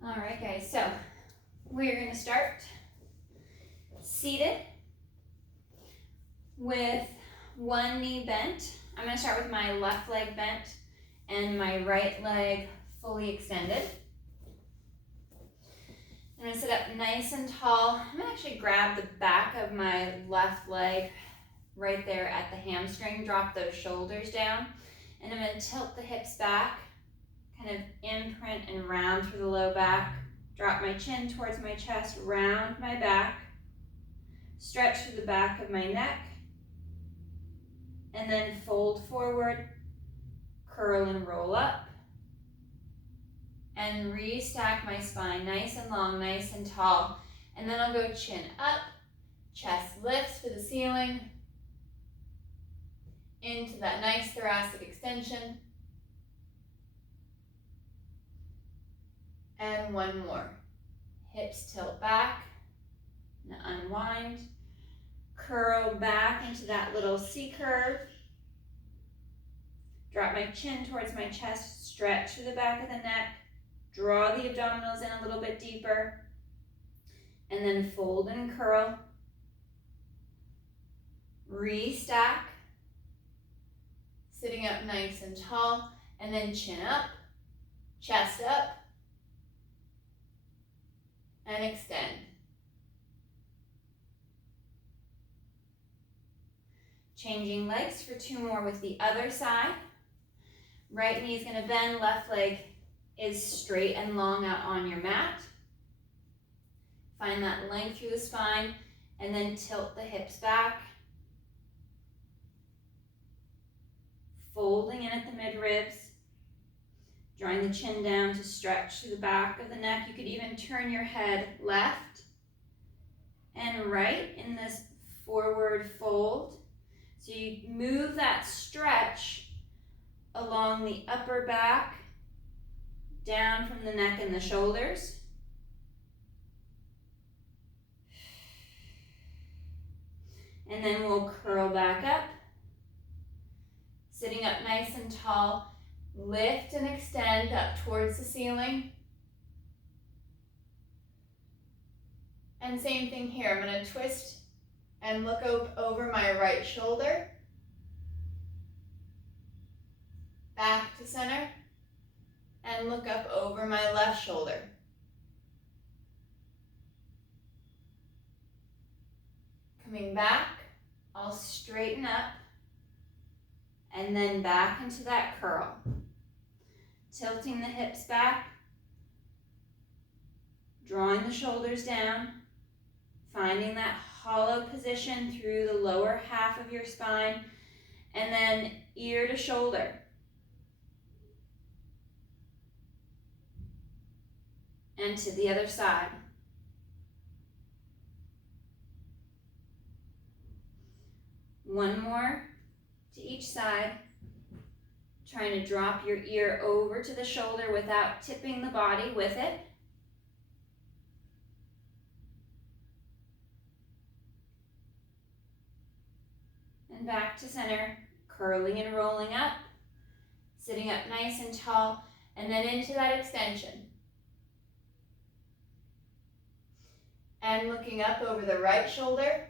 All right, guys, so we're going to start seated with one knee bent. I'm going to start with my left leg bent and my right leg fully extended. I'm going to sit up nice and tall. I'm going to actually grab the back of my left leg right there at the hamstring, drop those shoulders down, and I'm going to tilt the hips back, kind of imprint and round through the low back, drop my chin towards my chest, round my back, stretch through the back of my neck, and then fold forward, curl and roll up, and restack my spine nice and long, nice and tall, and then I'll go chin up, chest lifts to the ceiling, into that nice thoracic extension, and one more. Hips tilt back and unwind, curl back into that little C curve, drop my chin towards my chest, stretch through the back of the neck, draw the abdominals in a little bit deeper, and then fold and curl, restack, sitting up nice and tall, and then chin up, chest up, and extend. Changing legs for two more with the other side. Right knee is going to bend, left leg is straight and long out on your mat. Find that length through the spine, and then tilt the hips back. Folding in at the mid-ribs, drawing the chin down to stretch through the back of the neck. You could even turn your head left and right in this forward fold. So you move that stretch along the upper back, down from the neck and the shoulders. And then we'll curl back up. Sitting up nice and tall, lift and extend up towards the ceiling. And same thing here, I'm going to twist and look over my right shoulder. Back to center, and look up over my left shoulder. Coming back, I'll straighten up, and then back into that curl. Tilting the hips back, drawing the shoulders down, finding that hollow position through the lower half of your spine, and then ear to shoulder. And to the other side. One more to each side. Trying to drop your ear over to the shoulder without tipping the body with it. And back to center, curling and rolling up, sitting up nice and tall, and then into that extension. And looking up over the right shoulder.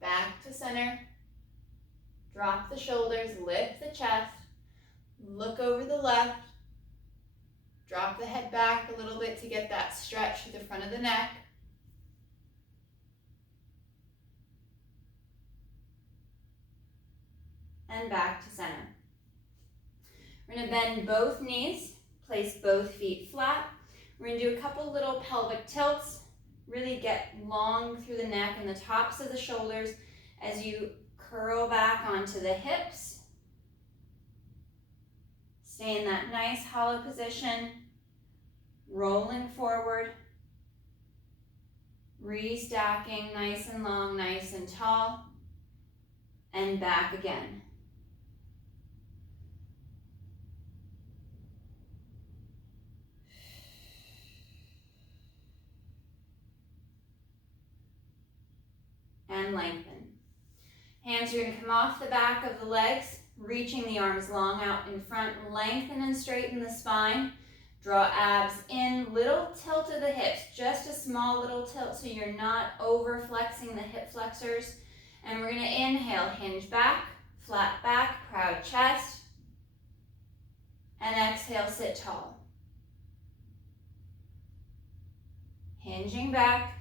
Back to center. Drop the shoulders, lift the chest, look over the left, drop the head back a little bit to get that stretch through the front of the neck. And back to center. We're going to bend both knees, place both feet flat. We're going to do a couple little pelvic tilts, really get long through the neck and the tops of the shoulders as you curl back onto the hips. Stay in that nice hollow position, rolling forward, restacking nice and long, nice and tall, and back again. And lengthen. Hands are going to come off the back of the legs, reaching the arms long out in front, lengthen and straighten the spine. Draw abs in, little tilt of the hips, just a small little tilt so you're not over flexing the hip flexors. And we're gonna inhale, hinge back, flat back, proud chest. And exhale, sit tall. Hinging back,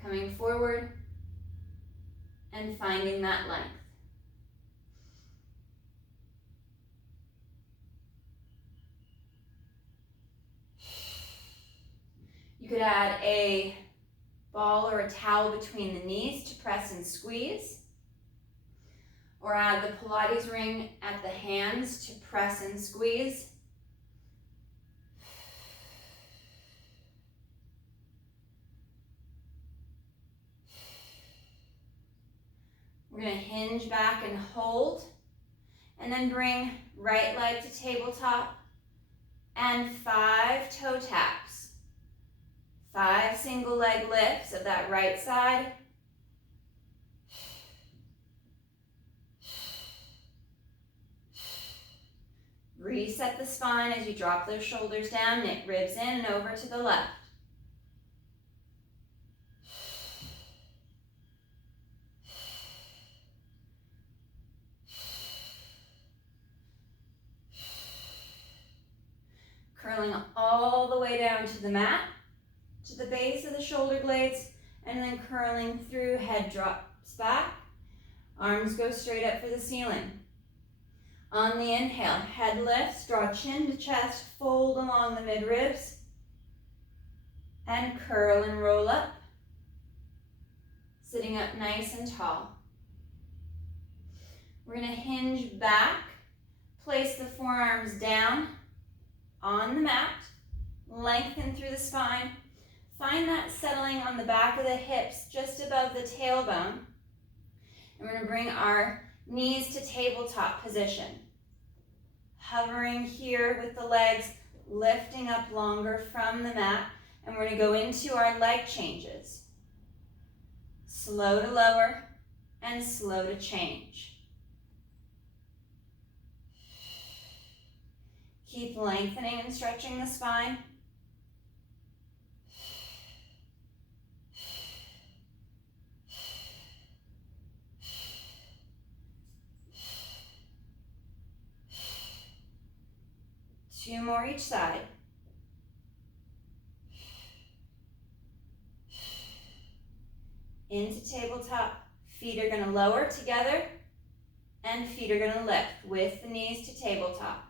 coming forward, and finding that length. You could add a ball or a towel between the knees to press and squeeze, or add the Pilates ring at the hands to press and squeeze. We're going to hinge back and hold, and then bring right leg to tabletop, and 5 toe taps. 5 single leg lifts of that right side. Reset the spine as you drop those shoulders down, knit ribs in and over to the left. Curling all the way down to the mat, to the base of the shoulder blades, and then curling through, head drops back. Arms go straight up for the ceiling. On the inhale, head lifts, draw chin to chest, fold along the mid-ribs, and curl and roll up, sitting up nice and tall. We're going to hinge back, place the forearms down on the mat, lengthen through the spine, find that settling on the back of the hips just above the tailbone. And we're going to bring our knees to tabletop position. Hovering here with the legs, lifting up longer from the mat, and we're going to go into our leg changes. Slow to lower and slow to change. Keep lengthening and stretching the spine. Two more each side. Into tabletop. Feet are going to lower together, and feet are going to lift with the knees to tabletop.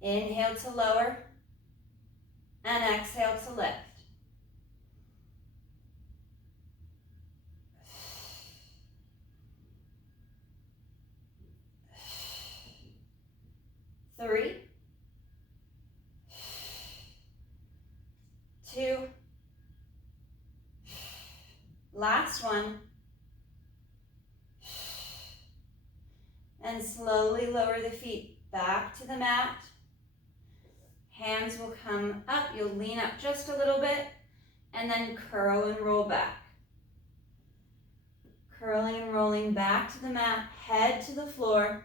Inhale to lower, and exhale to lift. Three, 2, last one, and slowly lower the feet back to the mat. Hands will come up, you'll lean up just a little bit, and then curl and roll back. Curling and rolling back to the mat, head to the floor.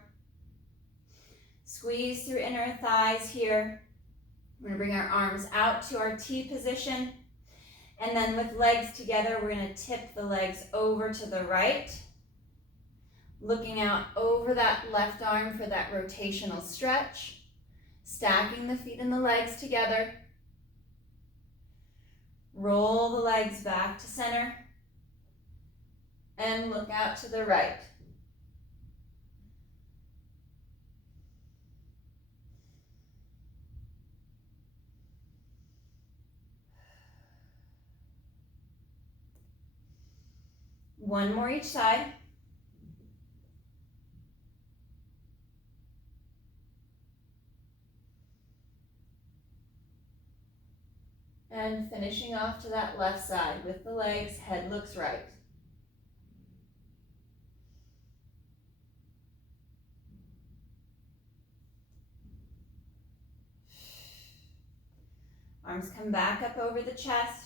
Squeeze through inner thighs here. We're going to bring our arms out to our T position. And then with legs together, we're going to tip the legs over to the right. Looking out over that left arm for that rotational stretch. Stacking the feet and the legs together. Roll the legs back to center. And look out to the right. One more each side. And finishing off to that left side with the legs, head looks right. Arms come back up over the chest.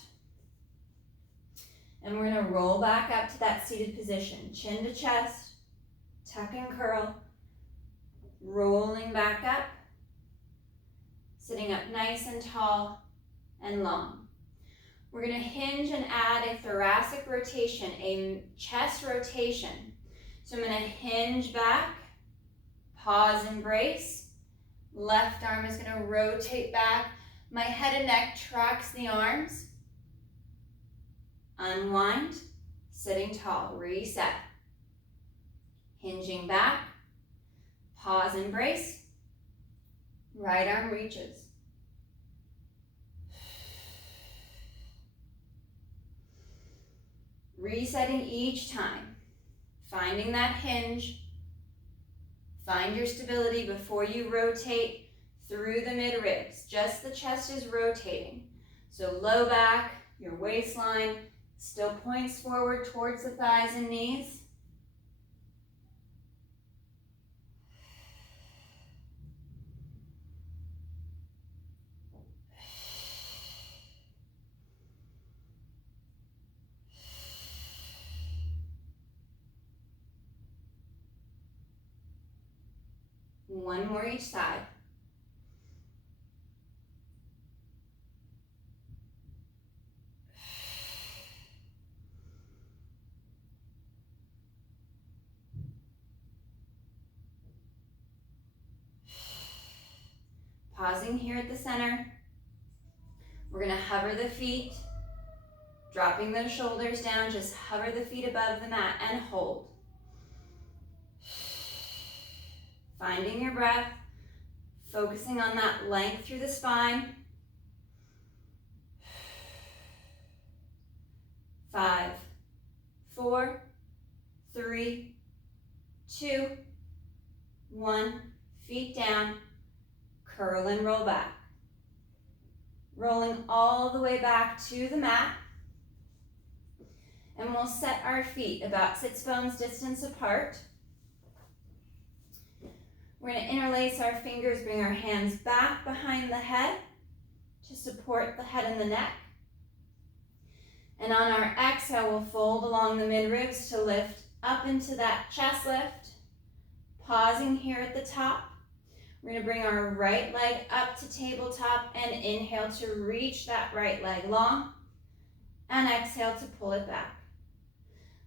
And we're going to roll back up to that seated position. Chin to chest, tuck and curl, rolling back up, sitting up nice and tall and long. We're going to hinge and add a thoracic rotation, a chest rotation. So I'm going to hinge back, pause and brace. Left arm is going to rotate back. My head and neck tracks the arms. Unwind, sitting tall, reset. Hinging back, pause and brace. Right arm reaches. Resetting each time, finding that hinge. Find your stability before you rotate through the mid-ribs. Just the chest is rotating. So low back, your waistline still points forward towards the thighs and knees. One more each side. Pausing here at the center. We're going to hover the feet, dropping those shoulders down, just hover the feet above the mat and hold. Finding your breath, focusing on that length through the spine. 5, 4, 3, 2, 1. Feet down, curl and roll back. Rolling all the way back to the mat. And we'll set our feet about sits bones distance apart. We're going to interlace our fingers, bring our hands back behind the head to support the head and the neck. And on our exhale, we'll fold along the mid-ribs to lift up into that chest lift. Pausing here at the top. We're going to bring our right leg up to tabletop and inhale to reach that right leg long. And exhale to pull it back.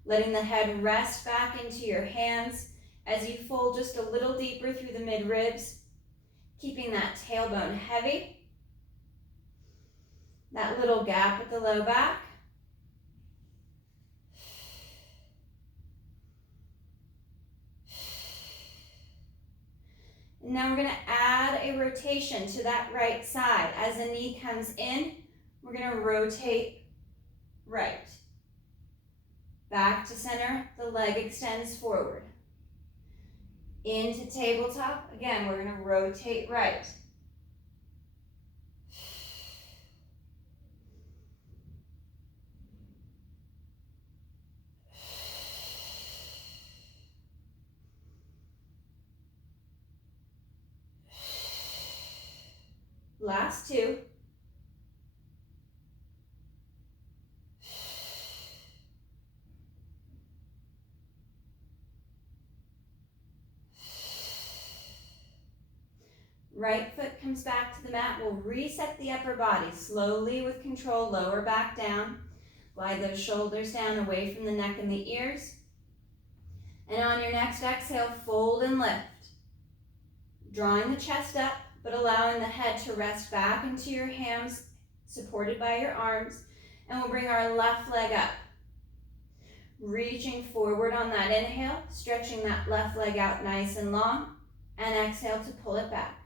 Letting the head rest back into your hands as you fold just a little deeper through the mid-ribs, keeping that tailbone heavy. That little gap at the low back. And now we're going to add a rotation to that right side. As the knee comes in, we're going to rotate right. Back to center, the leg extends forward. Into tabletop, again, we're going to rotate right. Last two. Right foot comes back to the mat. We'll reset the upper body. Slowly with control, lower back down. Glide those shoulders down away from the neck and the ears. And on your next exhale, fold and lift. Drawing the chest up, but allowing the head to rest back into your hands, supported by your arms. And we'll bring our left leg up. Reaching forward on that inhale, stretching that left leg out nice and long. And exhale to pull it back.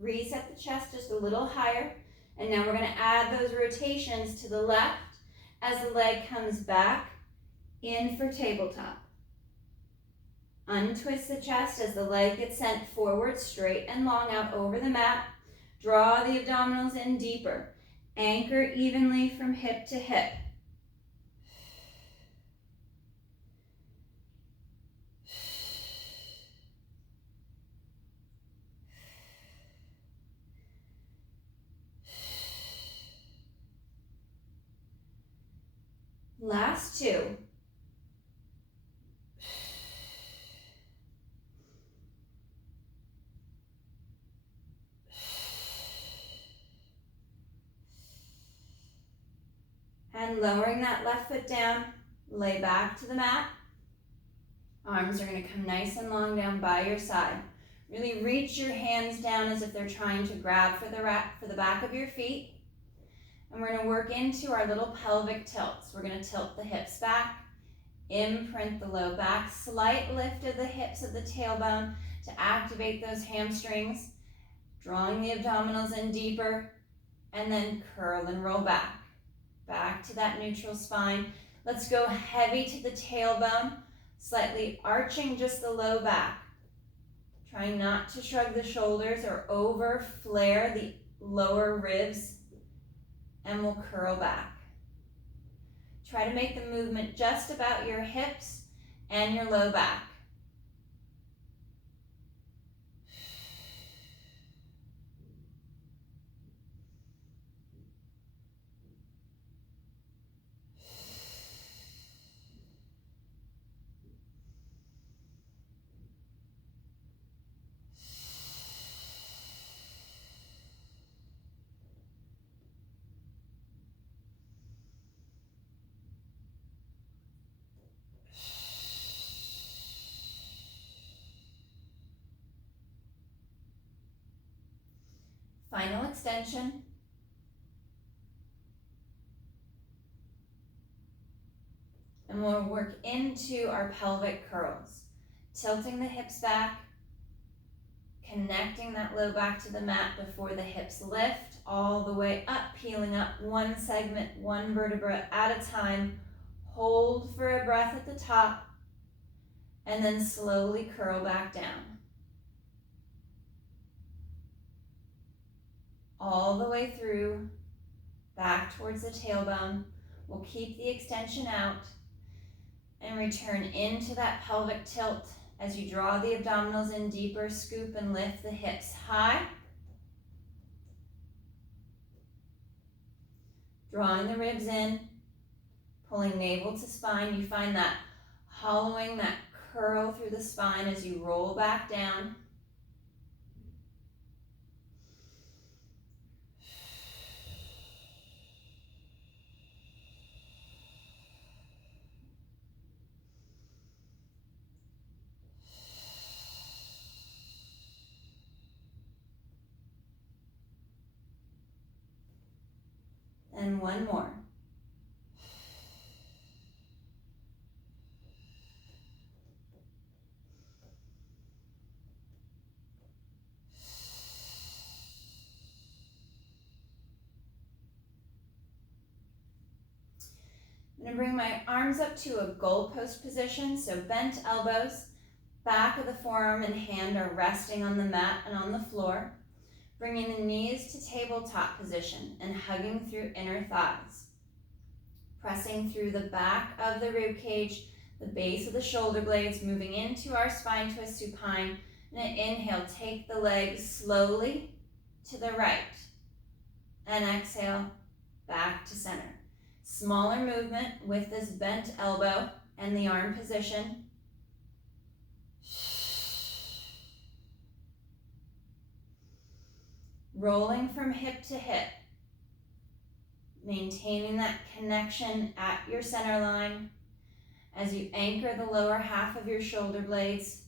Reset the chest just a little higher. And now we're going to add those rotations to the left as the leg comes back in for tabletop. Untwist the chest as the leg gets sent forward, straight and long out over the mat. Draw the abdominals in deeper. Anchor evenly from hip to hip. Last two. And lowering that left foot down, lay back to the mat. Arms are going to come nice and long down by your side. Really reach your hands down as if they're trying to grab for the back of your feet. And we're going to work into our little pelvic tilts. We're going to tilt the hips back, imprint the low back, slight lift of the hips of the tailbone to activate those hamstrings, drawing the abdominals in deeper, and then curl and roll back. Back to that neutral spine. Let's go heavy to the tailbone, slightly arching just the low back. Trying not to shrug the shoulders or over flare the lower ribs, and we'll curl back. Try to make the movement just about your hips and your low back. Final extension. And we'll work into our pelvic curls. Tilting the hips back, connecting that low back to the mat before the hips lift, all the way up, peeling up one segment, one vertebra at a time. Hold for a breath at the top, and then slowly curl back down. All the way through, back towards the tailbone. We'll keep the extension out and return into that pelvic tilt as you draw the abdominals in deeper, scoop and lift the hips high. Drawing the ribs in, pulling navel to spine. You find that hollowing, that curl through the spine as you roll back down. And one more. I'm going to bring my arms up to a goalpost position, so bent elbows, back of the forearm and hand are resting on the mat and on the floor. Bringing the knees to tabletop position and hugging through inner thighs. Pressing through the back of the rib cage, the base of the shoulder blades, moving into our spine twist supine. And inhale, take the legs slowly to the right. And exhale, back to center. Smaller movement with this bent elbow and the arm position. Rolling from hip to hip. Maintaining that connection at your center line as you anchor the lower half of your shoulder blades.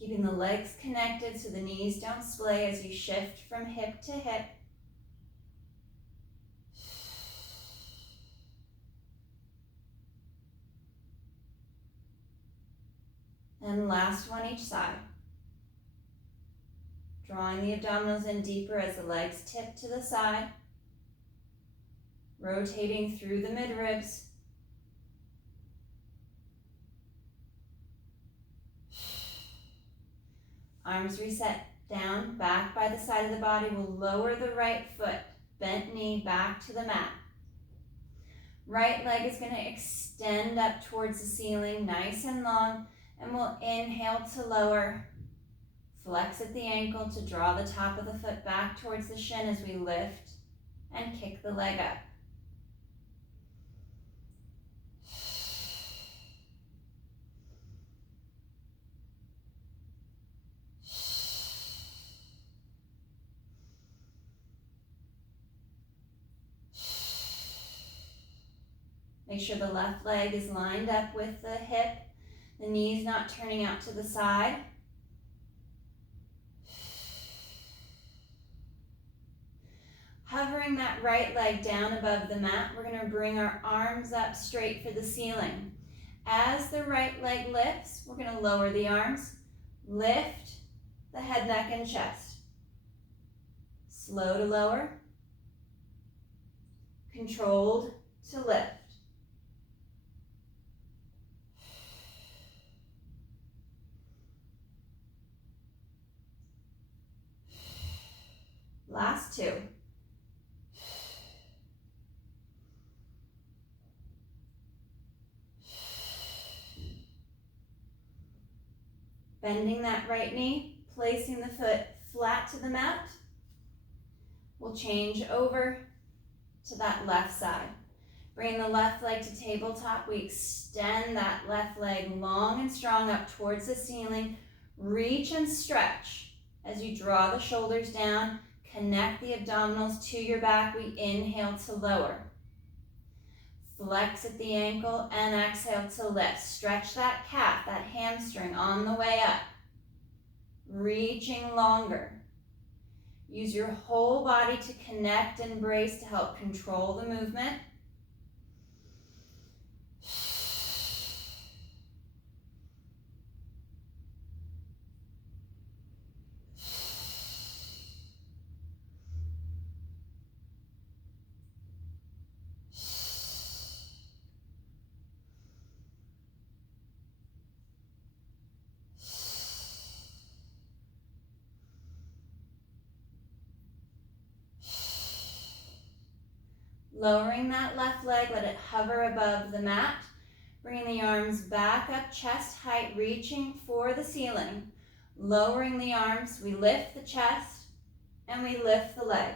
Keeping the legs connected so the knees don't splay as you shift from hip to hip. And last one each side. Drawing the abdominals in deeper as the legs tip to the side. Rotating through the midribs. Arms reset down, back by the side of the body. We'll lower the right foot, bent knee back to the mat. Right leg is going to extend up towards the ceiling, nice and long, and we'll inhale to lower. Flex at the ankle to draw the top of the foot back towards the shin as we lift and kick the leg up. Make sure the left leg is lined up with the hip, the knees not turning out to the side. Hovering that right leg down above the mat, we're going to bring our arms up straight for the ceiling. As the right leg lifts, we're going to lower the arms, lift the head, neck, and chest. Slow to lower, controlled to lift. Last two. Bending that right knee, placing the foot flat to the mat. We'll change over to that left side. Bring the left leg to tabletop. We extend that left leg long and strong up towards the ceiling. Reach and stretch as you draw the shoulders down. Connect the abdominals to your back. We inhale to lower. Flex at the ankle and exhale to lift. Stretch that calf, that hamstring on the way up. Reaching longer. Use your whole body to connect and brace to help control the movement. Lowering that left leg, let it hover above the mat. Bringing the arms back up, chest height, reaching for the ceiling. Lowering the arms, we lift the chest and we lift the leg.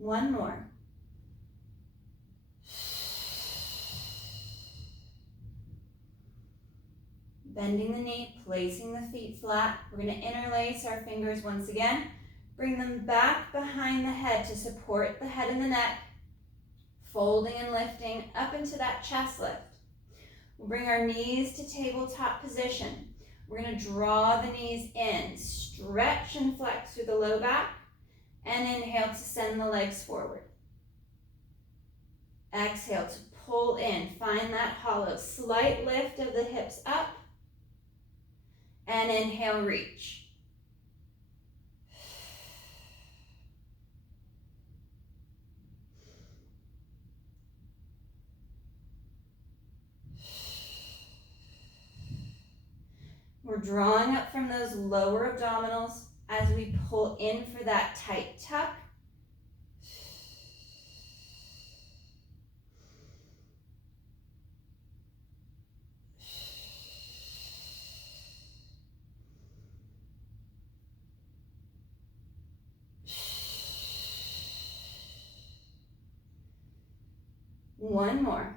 One more. Bending the knee, placing the feet flat. We're going to interlace our fingers once again. Bring them back behind the head to support the head and the neck. Folding and lifting up into that chest lift. We'll bring our knees to tabletop position. We're going to draw the knees in. Stretch and flex through the low back. And inhale to send the legs forward. Exhale to pull in. Find that hollow. Slight lift of the hips up. And inhale, reach. We're drawing up from those lower abdominals as we pull in for that tight tuck. One more.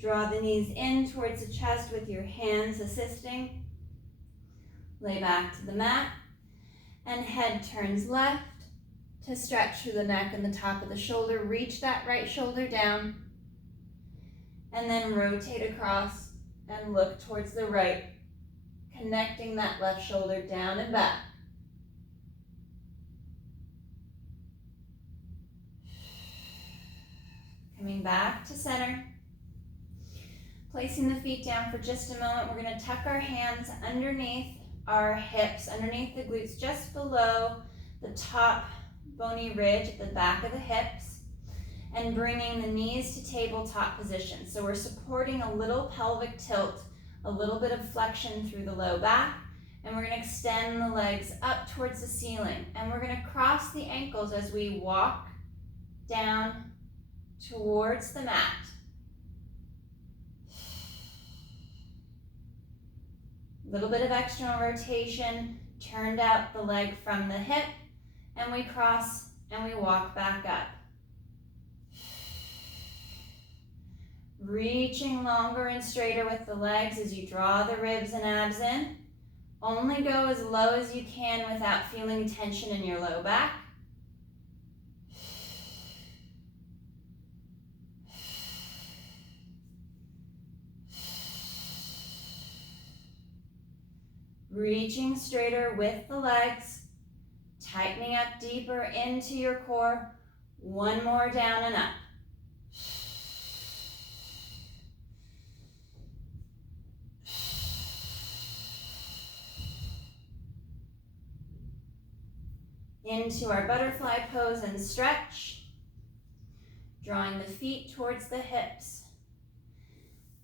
Draw the knees in towards the chest with your hands assisting. Lay back to the mat, and head turns left to stretch through the neck and the top of the shoulder. Reach that right shoulder down, and then rotate across and look towards the right, connecting that left shoulder down and back. Coming back to center. Placing the feet down for just a moment, we're going to tuck our hands underneath our hips, underneath the glutes, just below the top bony ridge at the back of the hips, and bringing the knees to tabletop position. So we're supporting a little pelvic tilt, a little bit of flexion through the low back, and we're going to extend the legs up towards the ceiling. And we're going to cross the ankles as we walk down towards the mat. Little bit of external rotation, turned out the leg from the hip, and we cross and we walk back up. Reaching longer and straighter with the legs as you draw the ribs and abs in. Only go as low as you can without feeling tension in your low back. Reaching straighter with the legs, tightening up deeper into your core. One more down and up. Into our butterfly pose and stretch. Drawing the feet towards the hips.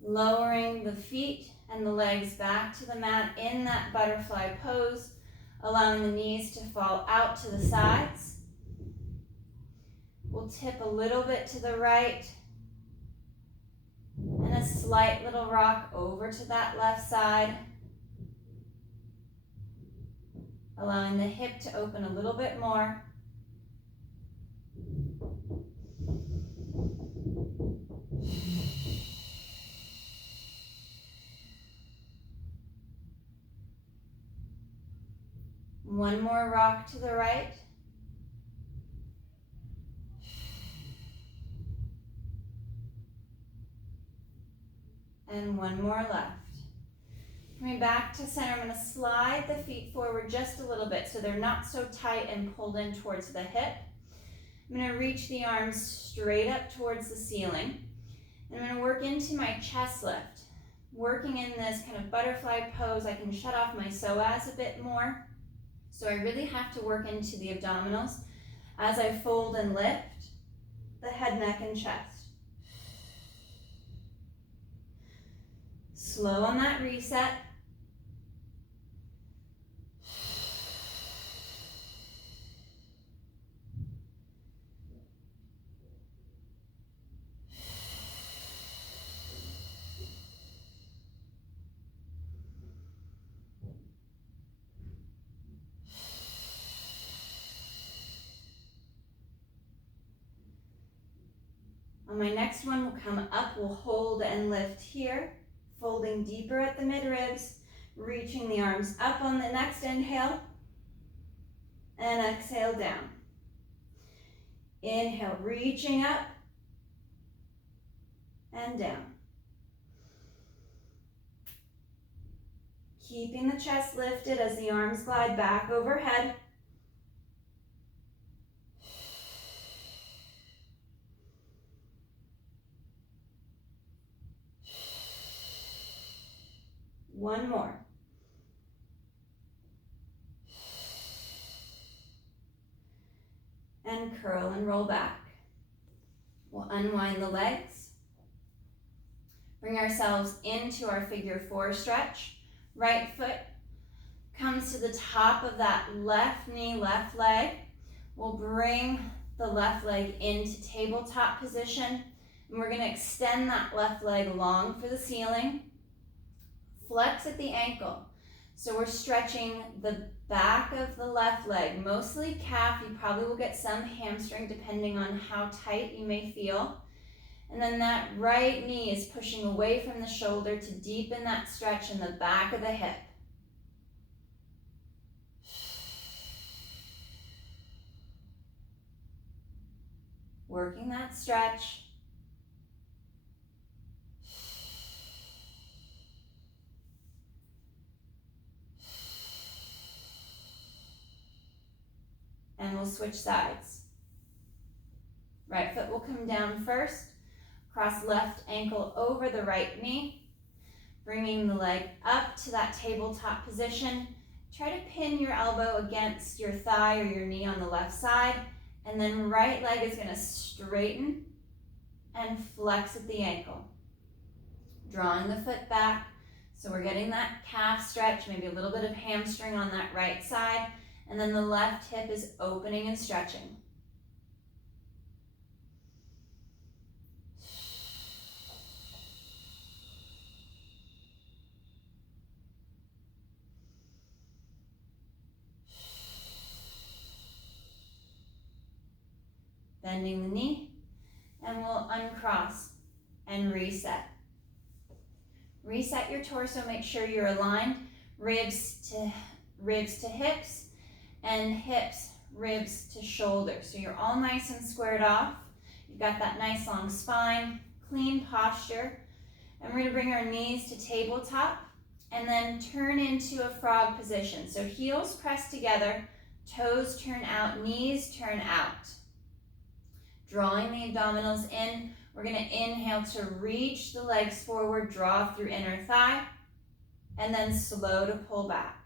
Lowering the feet and the legs back to the mat in that butterfly pose, allowing the knees to fall out to the sides. We'll tip a little bit to the right, and a slight little rock over to that left side, allowing the hip to open a little bit more. One more rock to the right. And one more left. Coming back to center, I'm going to slide the feet forward just a little bit so they're not so tight and pulled in towards the hip. I'm going to reach the arms straight up towards the ceiling. I'm going to work into my chest lift. Working in this kind of butterfly pose, I can shut off my psoas a bit more. So I really have to work into the abdominals as I fold and lift the head, neck, and chest. Slow on that reset. On my next one, we'll come up, we'll hold and lift here, folding deeper at the mid-ribs, reaching the arms up on the next inhale, and exhale down. Inhale, reaching up, and down. Keeping the chest lifted as the arms glide back overhead. One more. And curl and roll back. We'll unwind the legs. Bring ourselves into our figure four stretch. Right foot comes to the top of that left knee, left leg. We'll bring the left leg into tabletop position. And we're going to extend that left leg long for the ceiling. Flex at the ankle. So we're stretching the back of the left leg, mostly calf. You probably will get some hamstring depending on how tight you may feel. And then that right knee is pushing away from the shoulder to deepen that stretch in the back of the hip. Working that stretch. And we'll switch sides. Right foot will come down first. Cross left ankle over the right knee. Bringing the leg up to that tabletop position. Try to pin your elbow against your thigh or your knee on the left side. And then right leg is going to straighten and flex at the ankle. Drawing the foot back. So we're getting that calf stretch, maybe a little bit of hamstring on that right side. And then the left hip is opening and stretching. Bending the knee, and we'll uncross and reset. Reset your torso, make sure you're aligned, ribs to hips, and hips, ribs to shoulders. So you're all nice and squared off. You've got that nice long spine, clean posture. And we're gonna bring our knees to tabletop and then turn into a frog position. So heels press together, toes turn out, knees turn out. Drawing the abdominals in, we're gonna inhale to reach the legs forward, draw through inner thigh, and then slow to pull back.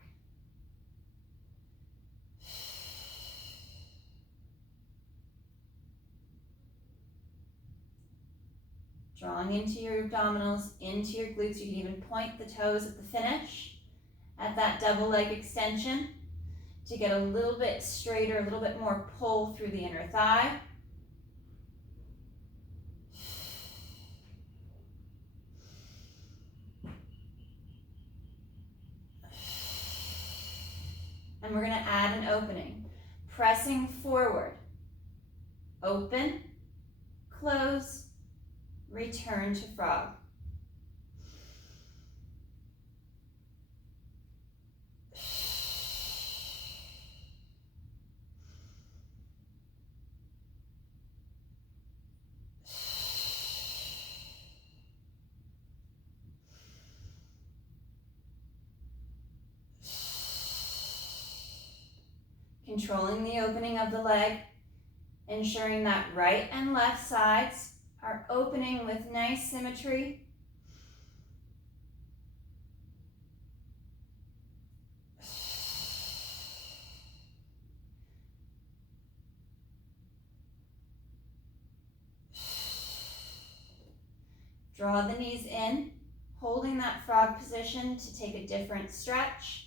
Drawing into your abdominals, into your glutes. You can even point the toes at the finish, at that double leg extension to get a little bit straighter, a little bit more pull through the inner thigh. And we're gonna add an opening. Pressing forward. Open, close, return to frog. Controlling the opening of the leg, ensuring that right and left sides are opening with nice symmetry. Draw the knees in, holding that frog position to take a different stretch.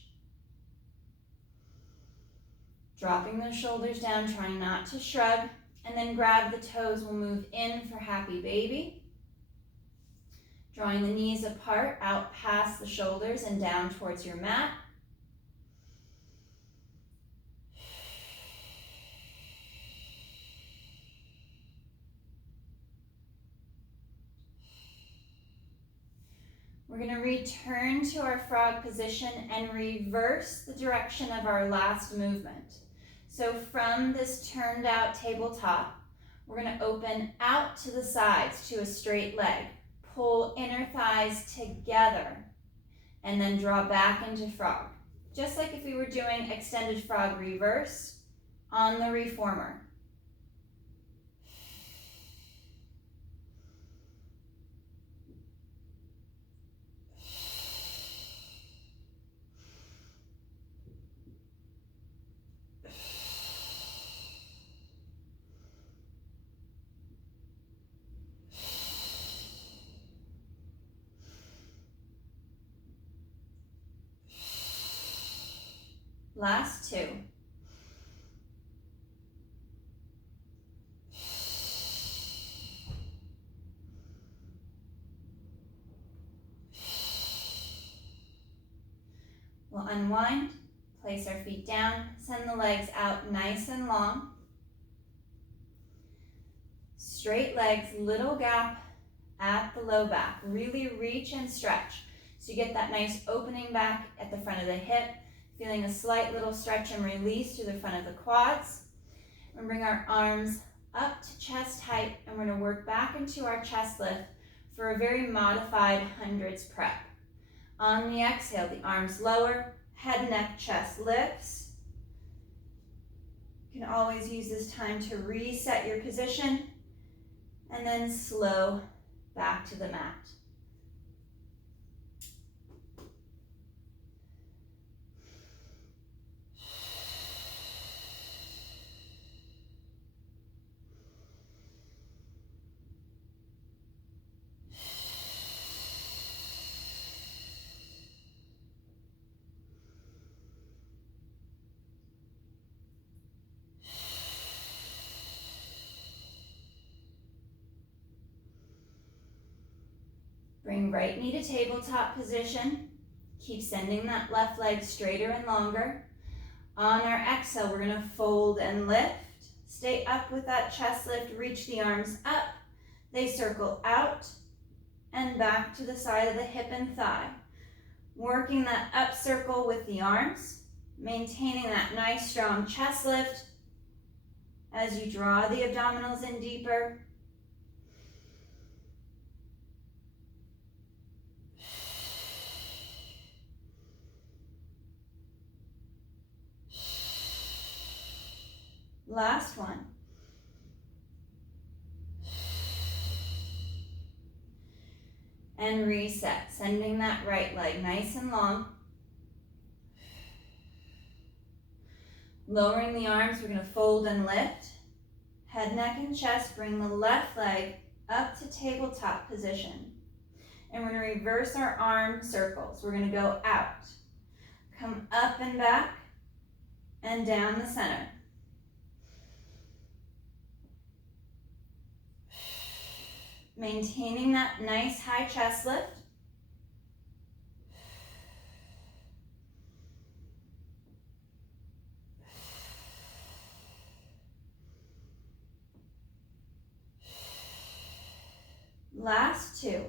Dropping those shoulders down, trying not to shrug, and then grab the toes. We'll move in for happy baby. Drawing the knees apart, out past the shoulders and down towards your mat. We're going to return to our frog position and reverse the direction of our last movement. So from this turned out tabletop, we're going to open out to the sides to a straight leg. Pull inner thighs together and then draw back into frog. Just like if we were doing extended frog reverse on the reformer. Last two. We'll unwind, place our feet down, send the legs out nice and long. Straight legs, little gap at the low back. Really reach and stretch. So you get that nice opening back at the front of the hip, feeling a slight little stretch and release through the front of the quads. We're going to bring our arms up to chest height, and we're going to work back into our chest lift for a very modified hundreds prep. On the exhale, the arms lower, head, neck, chest lifts. You can always use this time to reset your position and then slow back to the mat. Bring right knee to tabletop position. Keep sending that left leg straighter and longer. On our exhale, we're going to fold and lift. Stay up with that chest lift. Reach the arms up. They circle out and back to the side of the hip and thigh. Working that up circle with the arms. Maintaining that nice strong chest lift as you draw the abdominals in deeper. Last one. And reset, sending that right leg nice and long. Lowering the arms, we're going to fold and lift. Head, neck, and chest, bring the left leg up to tabletop position. And we're going to reverse our arm circles. We're going to go out. Come up and back and down the center. Maintaining that nice high chest lift. Last two.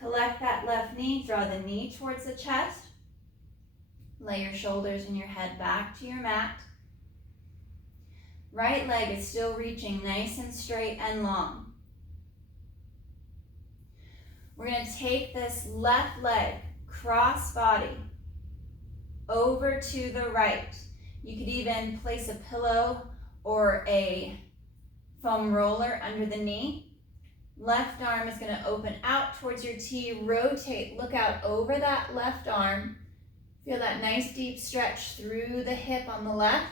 Collect that left knee, draw the knee towards the chest. Lay your shoulders and your head back to your mat. Right leg is still reaching nice and straight and long. We're going to take this left leg, cross body, over to the right. You could even place a pillow or a foam roller under the knee. Left arm is going to open out towards your T, rotate, look out over that left arm. Feel that nice deep stretch through the hip on the left.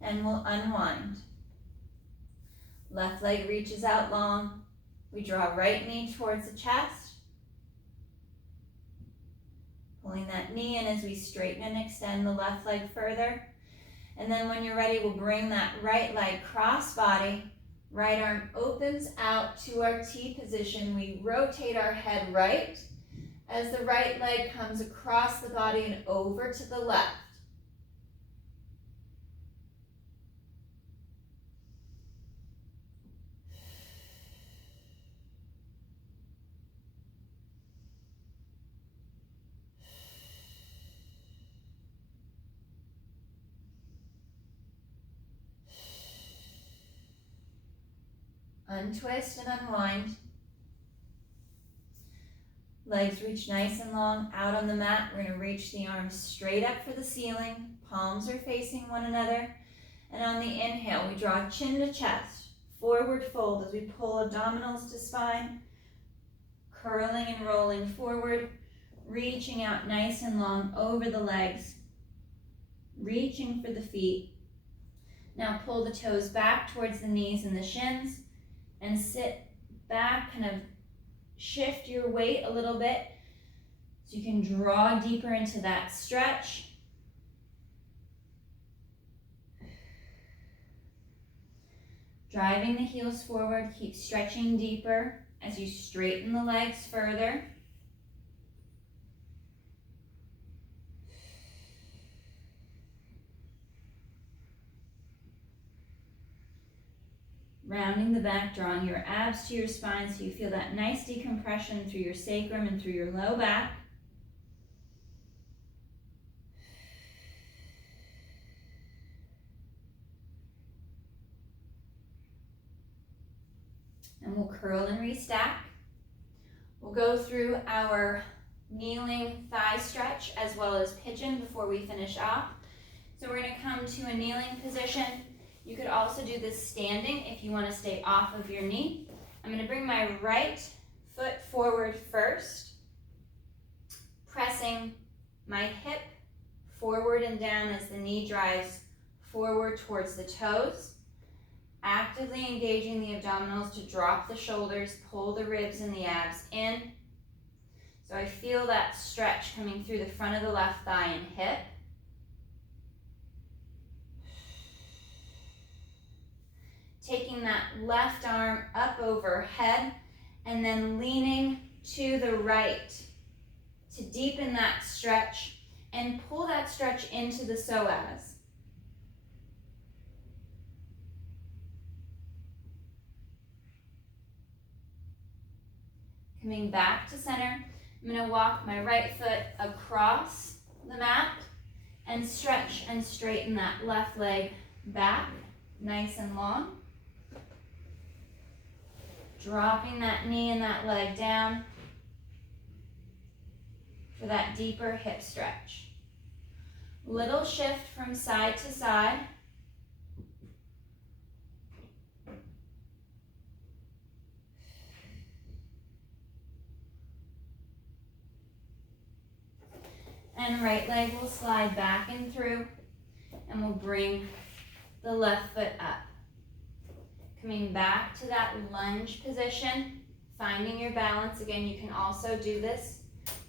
And we'll unwind. Left leg reaches out long. We draw right knee towards the chest. Pulling that knee in as we straighten and extend the left leg further. And then when you're ready, we'll bring that right leg cross body. Right arm opens out to our T position. We rotate our head right as the right leg comes across the body and over to the left. Untwist and unwind. Legs reach nice and long out on the mat. We're going to reach the arms straight up for the ceiling. Palms are facing one another. And on the inhale, we draw chin to chest. Forward fold as we pull abdominals to spine. Curling and rolling forward. Reaching out nice and long over the legs. Reaching for the feet. Now pull the toes back towards the knees and the shins and sit back, kind of shift your weight a little bit so you can draw deeper into that stretch. Driving the heels forward, keep stretching deeper as you straighten the legs further. Rounding the back, drawing your abs to your spine so you feel that nice decompression through your sacrum and through your low back. And we'll curl and restack. We'll go through our kneeling thigh stretch as well as pigeon before we finish off. So we're going to come to a kneeling position. You could also do this standing if you want to stay off of your knee. I'm going to bring my right foot forward first, pressing my hip forward and down as the knee drives forward towards the toes. Actively engaging the abdominals to drop the shoulders, pull the ribs and the abs in. So I feel that stretch coming through the front of the left thigh and hip. Taking that left arm up overhead and then leaning to the right to deepen that stretch and pull that stretch into the psoas. Coming back to center, I'm going to walk my right foot across the mat and stretch and straighten that left leg back, nice and long. Dropping that knee and that leg down for that deeper hip stretch. Little shift from side to side. And right leg will slide back and through, and we'll bring the left foot up. Coming back to that lunge position, finding your balance. Again, you can also do this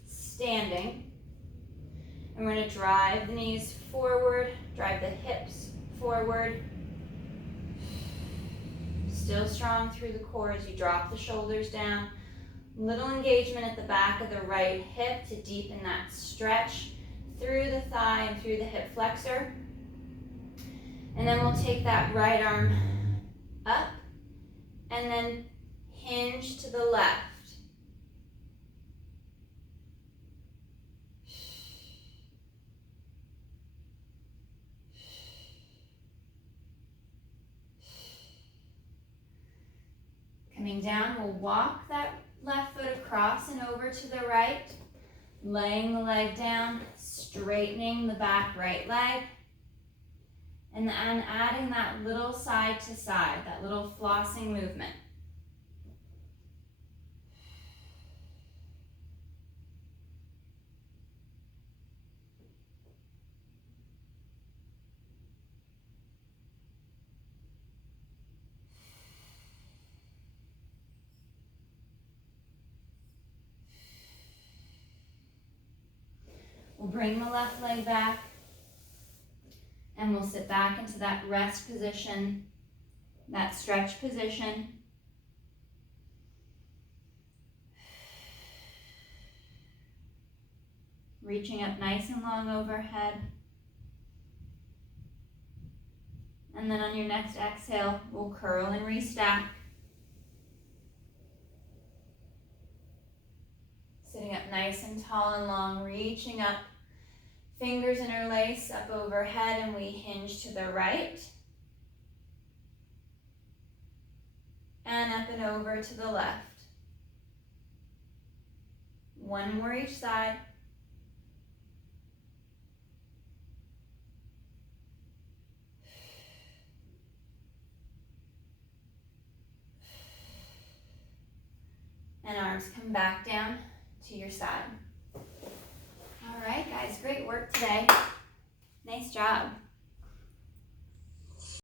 standing. And we're going to drive the knees forward, drive the hips forward. Still strong through the core as you drop the shoulders down. Little engagement at the back of the right hip to deepen that stretch through the thigh and through the hip flexor. And then we'll take that right arm up and then hinge to the left. Coming down, we'll walk that left foot across and over to the right, laying the leg down, straightening the back right leg, and then adding that little side to side, that little flossing movement. We'll bring the left leg back and we'll sit back into that rest position, that stretch position. Reaching up nice and long overhead. And then on your next exhale, we'll curl and restack. Sitting up nice and tall and long, reaching up, fingers interlace up overhead, and we hinge to the right. And up and over to the left. One more each side. And arms come back down to your side. All right, guys, great work today. Nice job.